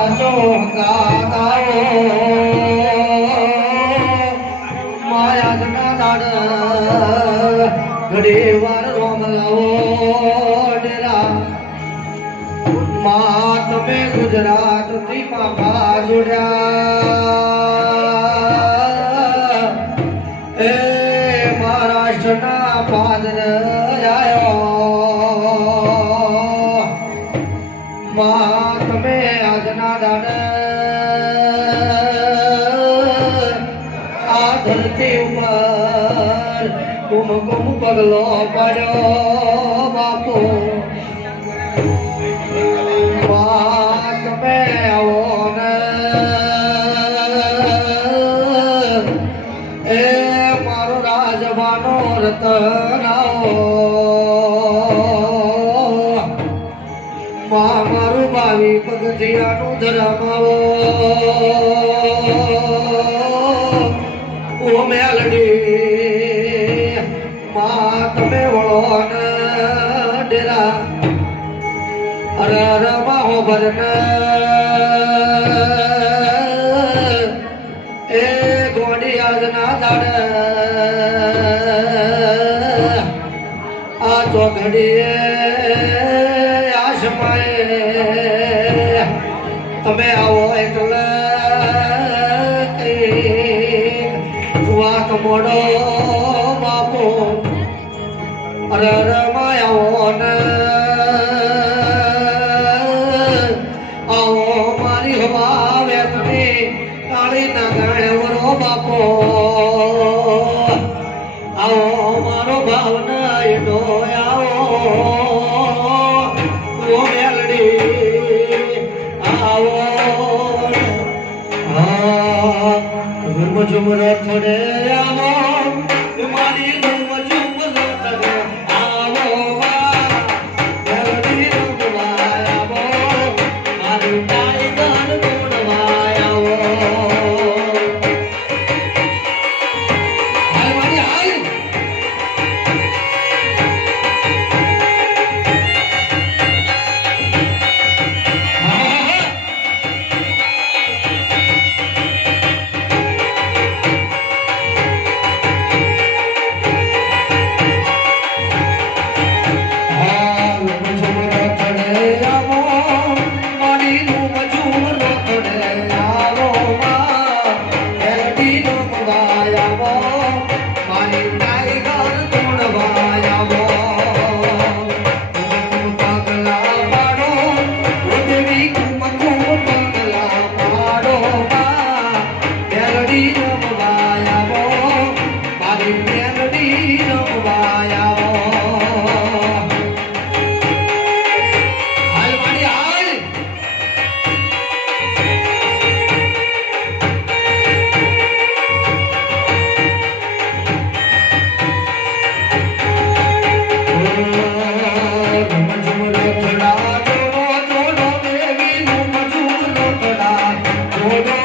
સાચો ગાઓ માયા જના દાડ ઘડી વાર રોમ લાવો ડેરા મા તમે ગુજરાત થી પાપા જોડ્યા એ મહારાષ્ટ્રના પાદર આયો મા તમે આજના દાડ આ ધરતી ઉપર કુમકુમ પગલો પડ્યો બાપુ મા તમે આવો ને એ મારો રાજવાનો રતન આવો મા મારું ભાવિ પગથિયાનું ધરમ આવો ઓ મેલડી મા તમે વળો ને ડેરા અરે અરે બાહો ભરને એ ગોડી આજના દાડ આ ચોઘડીએ આશમાએ તમે આવો એટલે વાત મોડો બાપો અરે અરે માયાઓ ને આવો મારી હવા વેતની કાળી ના ગાળે વરો બાપો આવો મારો ભાવના એડો આવો ઓ મેલડી આવો હા ઝુમર થોડે આવો મારી ઝુમર થોડે આવો મેલડી રમવાય આવો મારું ટાઈગર તોડવાય આવો હાલ મારી હાલ Oh,